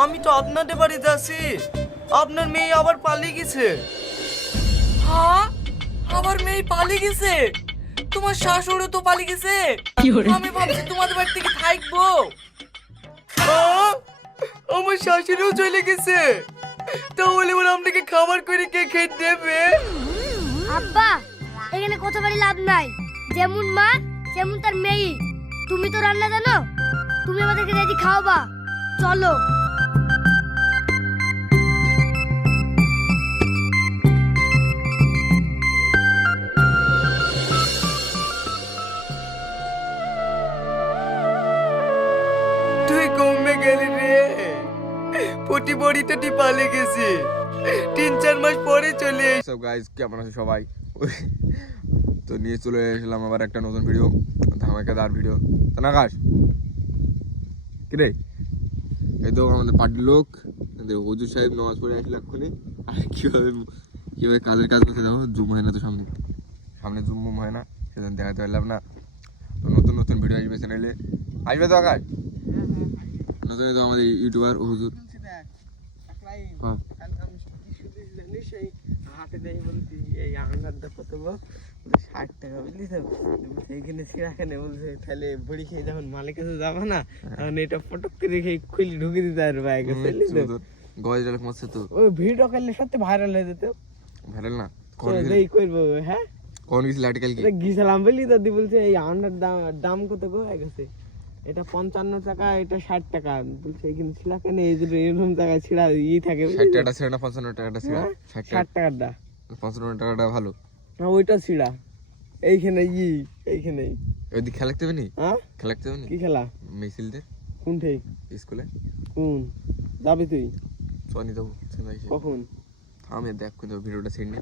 আমি তো আপনাদের বাড়ি যাচ্ছি, আপনার মেয়ে আবার পালিয়ে গেছে। হ্যাঁ, আমার মেয়ে পালিয়ে গেছে? তোমার শাশুড়ি তো পালিয়ে গেছে। আমি ভাবছি তোমাদের বাড়ি থেকে থাকবো। আমার শাশুড়িও চলে গেছে, তাহলে ওরা আপনাকে খাবার করে কে খেতে দেবে? আব্বা, এখানে কথা বলে লাভ নাই। যেমন মা যেমন তার মেয়ে। তুমি তো রান্না জানো, তুমি আমাদেরকে রেডি খাওয়াবা। চলো। তুই কমে গেলি রে, পটি বড়িটা পালিয়ে গেছে, 3-4 মাস পরে চলে এসে। সব গাইস কেমন আছো সবাই? তো নিয়ে চলে এসলাম আবার একটা নতুন ভিডিও, ধামাকাদার ভিডিও। তো না আকাশ কি রে, এই তো আমাদের পার্টির লোক হুজুর সাহেব নামাজ পড়ে আসলে এক্ষুনি। আর কীভাবে কাজের কাজ করতে দেখো, জুম হয় না তো সামনে সামনে জুম মুম হয় না, সেজন্য দেখাতে পারলাম না। তো নতুন নতুন ভিডিও আসবে চ্যানেলে, আসবে তো আকাশ? নতুন তো আমাদের ইউটিউবার হুজুর। হ্যাঁ হাটে দেয় বলছি এই আন্ডার দেখো তো 60 টাকা বুঝলি তো, সেইখানে সিরাখানে বলছে তাহলে বুড়ি খেয়ে যখন মালিক কাছে যাবো না তখন এটা ফটক করে খেয়ে খুলে ঢুকে দিতে পারবে আগে, বুঝলি তো? গজ ডালে মারছে তো, ওই ভিডিও করলে সত্যি ভাইরাল হয়ে যেত। ভাইরাল না? এই করবো। হ্যাঁ, কখন গেছিল আর্টিকেল কি? গিয়েছিলাম বুঝলি তো, বলছে এই আন্ডার দাম কত গো? গেছে এটা 55 টাকা, এটা 60 টাকা। বলছে এইখানে ছিলা কেন, এই যে এরকম টাকা ছিড়া থাকে 60 টাকাটা ছিল না 55 টাকাটা ছিল? 60 টাকাটা 55 টাকাটা ভালো। হ্যাঁ, ওইটা ছিড়া। এইখানে এইখানে ওইদিকে খেলাতে হবে নি? হ্যাঁ, খেলাতে হবে নি কি খেলা? মিছিলদের কোন ঠেই? স্কুলে কোন যাবি তুই? চনি দেবো কখন? আমি দেখ কিন্তু ভিডিওটা ছেড়ে নি।